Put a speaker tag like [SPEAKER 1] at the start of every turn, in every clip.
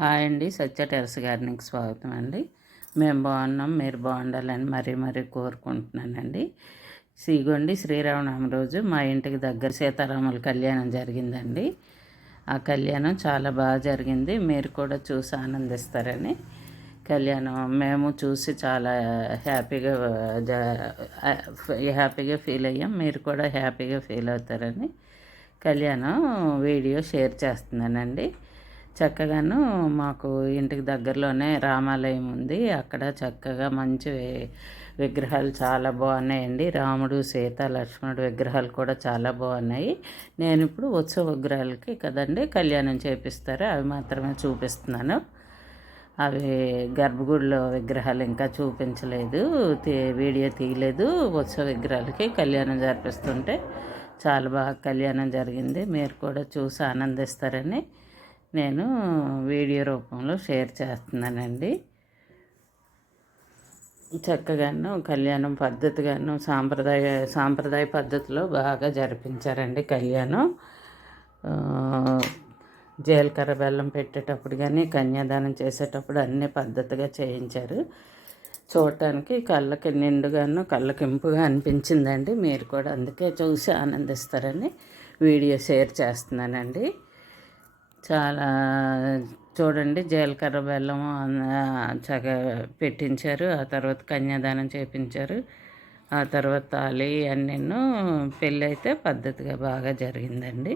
[SPEAKER 1] Hi అండి. సత్య terrace గార్డెన్కి స్వాగతం అండి. మేము బాగున్నాం మీరు బాగుండాలని మరీ మరీ కోరుకుంటున్నానండి. సీగొండి శ్రీరామనవమి రోజు మా ఇంటికి దగ్గర సీతారాముల కళ్యాణం జరిగిందండి. ఆ కళ్యాణం చాలా బాగా జరిగింది. మీరు కూడా చూసి ఆనందిస్తారని కళ్యాణం మేము చూసి చాలా హ్యాపీగా హ్యాపీగా ఫీల్ అయ్యాం. మీరు కూడా హ్యాపీగా ఫీల్ అవుతారని కళ్యాణం వీడియో షేర్ చేస్తున్నానండి. చక్కగాను మాకు ఇంటికి దగ్గరలోనే రామాలయం ఉంది. అక్కడ చక్కగా మంచి విగ్రహాలు చాలా బాగున్నాయండి. రాముడు సీత లక్ష్మణుడు విగ్రహాలు కూడా చాలా బాగున్నాయి. నేను ఇప్పుడు ఉత్సవ విగ్రహాలకి కదండి కళ్యాణం చేపిస్తారు. అవి మాత్రమే చూపిస్తున్నాను. అవి గర్భగుడిలో విగ్రహాలు ఇంకా చూపించలేదు. వీడియో తీయలేదు. ఉత్సవ విగ్రహాలకి కళ్యాణం జరిపిస్తుంటే చాలా బాగా కళ్యాణం జరిగింది. మీరు కూడా చూసి ఆనందిస్తారని నేను వీడియో రూపంలో షేర్ చేస్తున్నానండి. చక్కగాను కళ్యాణం పద్ధతిగాను సాంప్రదాయ సాంప్రదాయ పద్ధతిలో బాగా జరిపించారండి కళ్యాణం. జీలకర్ర బెల్లం పెట్టేటప్పుడు కానీ కన్యాదానం చేసేటప్పుడు అన్ని పద్ధతిగా చేయించారు. చూడటానికి కళ్ళకి నిండుగాను కళ్ళకింపుగా అనిపించిందండి. మీరు కూడా అందుకే చూసి ఆనందిస్తారని వీడియో షేర్ చేస్తున్నానండి. చాలా చూడండి జీలకర్ర బెల్లం చక్క పెట్టించారు. ఆ తర్వాత కన్యాదానం చేపించారు. ఆ తర్వాత తాళి అన్నీను పెళ్ళి అయితే పద్ధతిగా బాగా జరిగిందండి.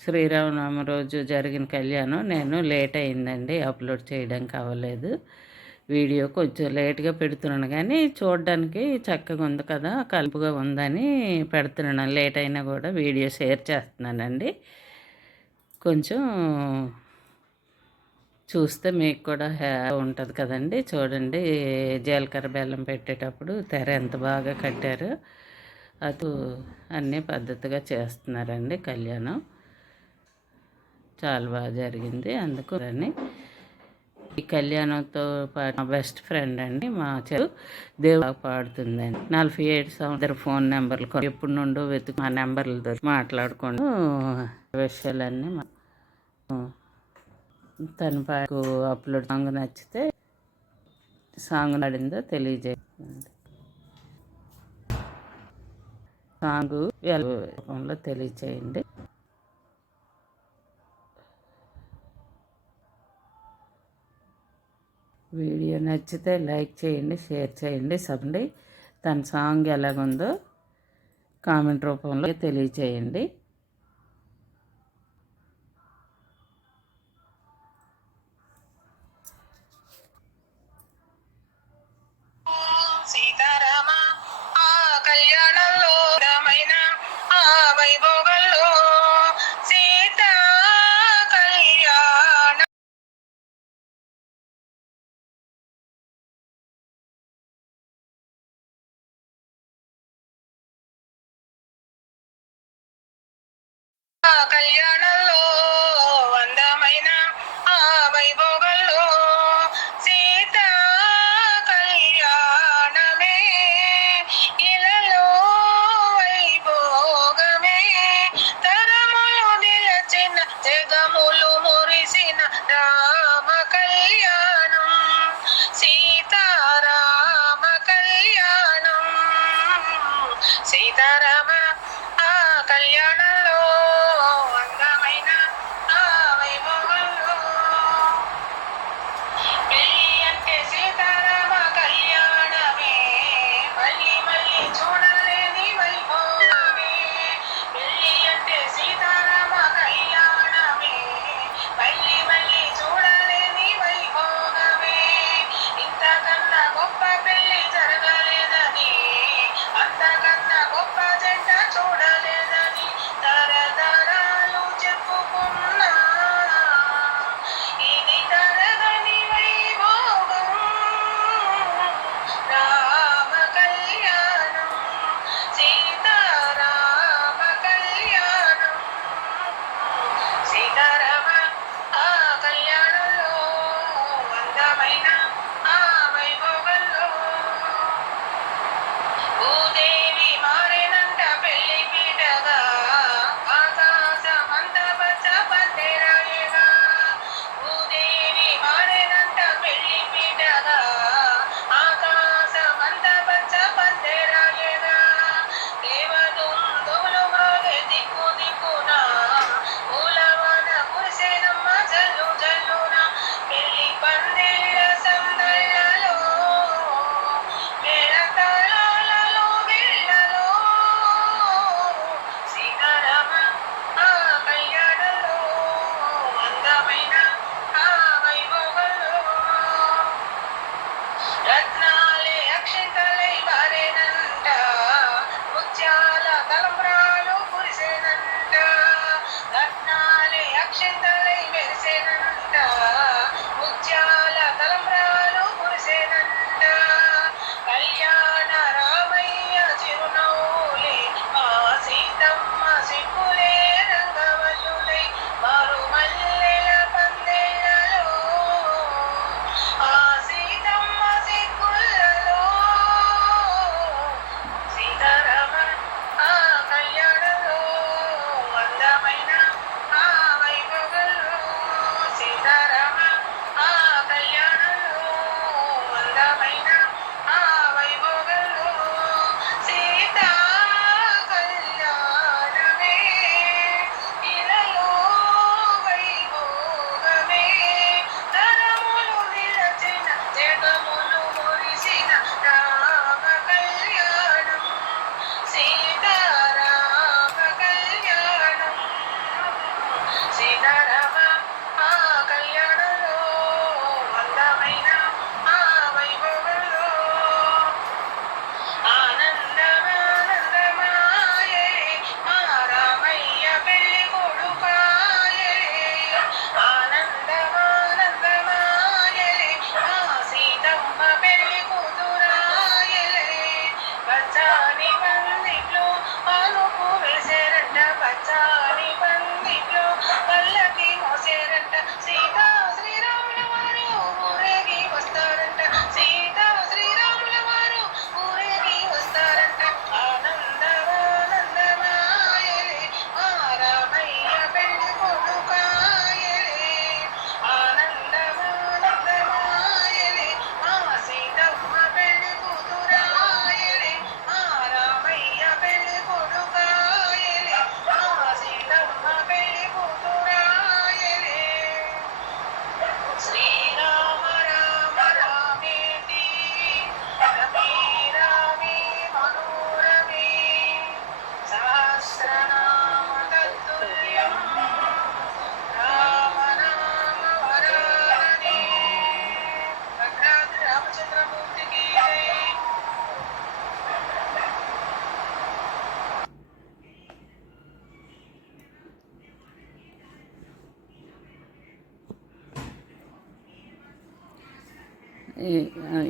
[SPEAKER 1] శ్రీరామనవమి రోజు జరిగిన కళ్యాణం నేను లేట్ అయిందండి అప్లోడ్ చేయడానికి అవ్వలేదు వీడియో కొంచెం లేట్గా పెడుతున్నాను కానీ చూడడానికి చక్కగా ఉంది కదా కలుపుగా ఉందని పెడుతున్నాను. లేట్ అయినా కూడా వీడియో షేర్ చేస్తున్నానండి. కొంచెం చూస్తే మీకు కూడా హ్యా ఉంటుంది కదండి. చూడండి జీలకర్ర బెల్లం పెట్టేటప్పుడు తెర ఎంత బాగా కట్టారు అది అన్నీ పద్ధతిగా చేస్తున్నారండి కళ్యాణం. చాలా బాగా జరిగింది. అందుకు అని ఈ కళ్యాణంతో పాటు బెస్ట్ ఫ్రెండ్ అండి. మా చెరు దేవుడు పాడుతుందండి నలభై ఏడు సంవత్సరం ఫోన్ నెంబర్లు ఎప్పుడు నుండో వెతుకు మా నెంబర్లతో మాట్లాడుకుంటూ విషయాలన్నీ తన పాకు అప్లోడ్ సాంగ్ నచ్చితే సాంగ్ నడిందో తెలియజేయండి సాంగ్ రూపంలో తెలియచేయండి. వీడియో నచ్చితే లైక్ చేయండి షేర్ చేయండి సబ్ండి తన సాంగ్ ఎలాగుందో కామెంట్ రూపంలో తెలియచేయండి. കല്യാണ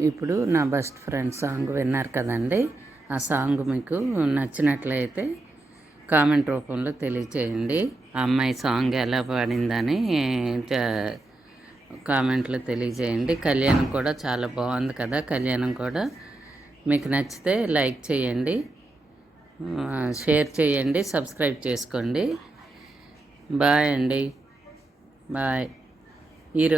[SPEAKER 1] ఇప్పుడు నా బెస్ట్ ఫ్రెండ్ సాంగ్ విన్నారు కదండి. ఆ సాంగ్ మీకు నచ్చినట్లయితే కామెంట్ రూపంలో తెలియచేయండి. ఆ అమ్మాయి సాంగ్ ఎలా పాడిందని చ- కామెంట్లో తెలియజేయండి కళ్యాణం కూడా చాలా బాగుంది కదా. కళ్యాణం కూడా మీకు నచ్చితే లైక్ చేయండి. షేర్ చేయండి. సబ్స్క్రైబ్ చేసుకోండి. బాయ్ అండి. బాయ్. ఈరోజు